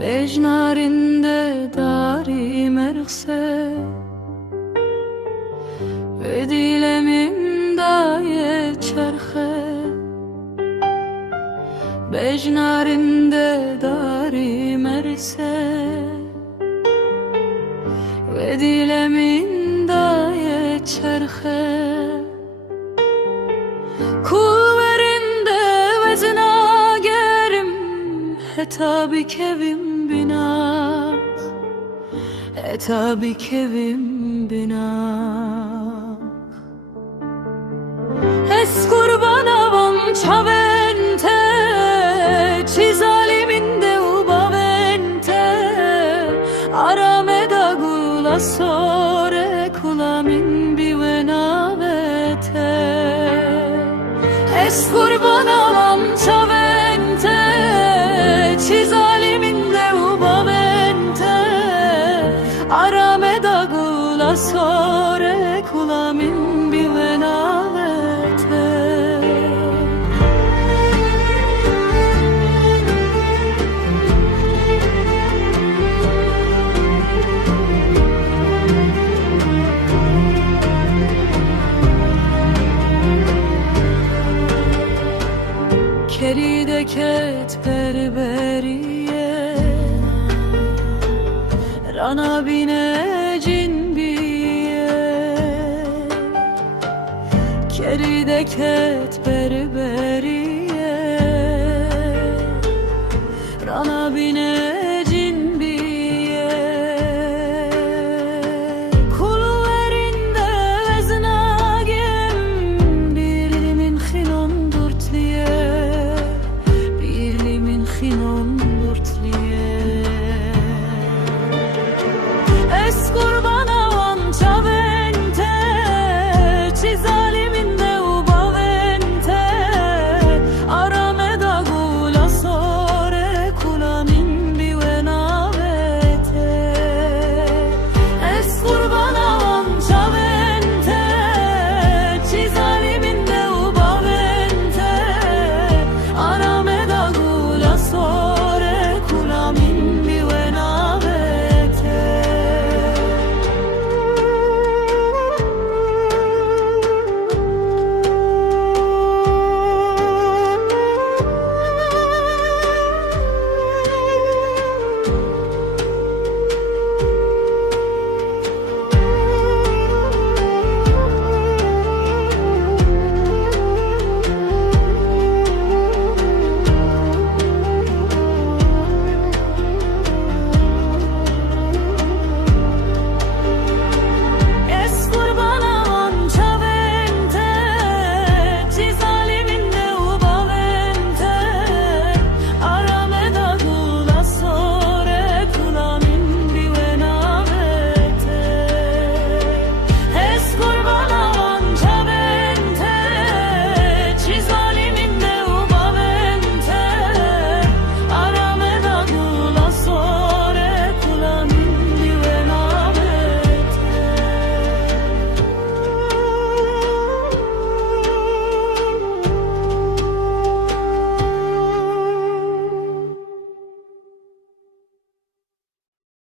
بجنارinde داری مرخصه و دیلمین دای چرخه بجنارinde داری مرخصه و دیلمین دای چرخه Kulverinde vezina gerim Hetabi kevim bina Hetabi kevim bina Es kurban avam çavente Çiz aliminde ubavente Arameda gula sore kulamin bivenavete Es kurban avam çavente Çiz aliminde ubavente Arameda gula sore kulamin bivenavete Keride ket berberiye Rana bine cinbiye Keride ket berberiye Rana bine